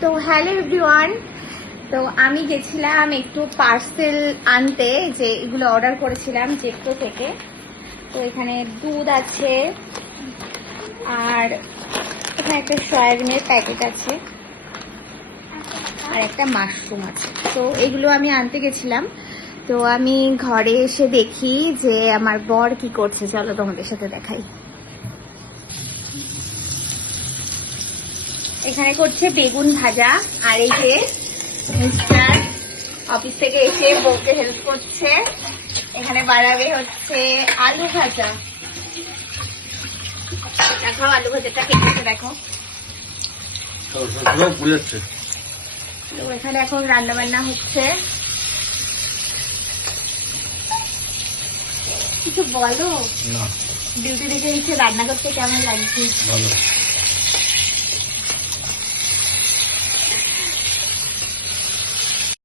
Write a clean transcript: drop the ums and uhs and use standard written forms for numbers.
তো hello everyone, তো আমি গেছিলাম একটু পার্সেল আনতে, যে এগুলো অর্ডার করেছিলাম জেপ্টো থেকে। তো এখানে দুধ আছে আর এখানে একটা সয়াবিনের প্যাকেট আছে আর একটা মাশরুম আছে। তো এগুলো আমি আনতে গেছিলাম। তো আমি ঘরে এসে দেখি যে আমার বর কি করছে, চলো তোমাদের সাথে দেখাই। এখানে করছে বেগুন ভাজা, আর এই যে মিস্টার অফিস থেকে এসে বউকে হেল্প করছে। এখানে বাড়াবে হচ্ছে আলু ভাজা। দেখাও আলু ভাজাটা কেটেছে, দেখো। তো এখানে এখন রান্না বান্না হচ্ছে। কিছু বলো, ডিউটি দেখে এসে রান্না করতে কেমন লাগছে? ভালো।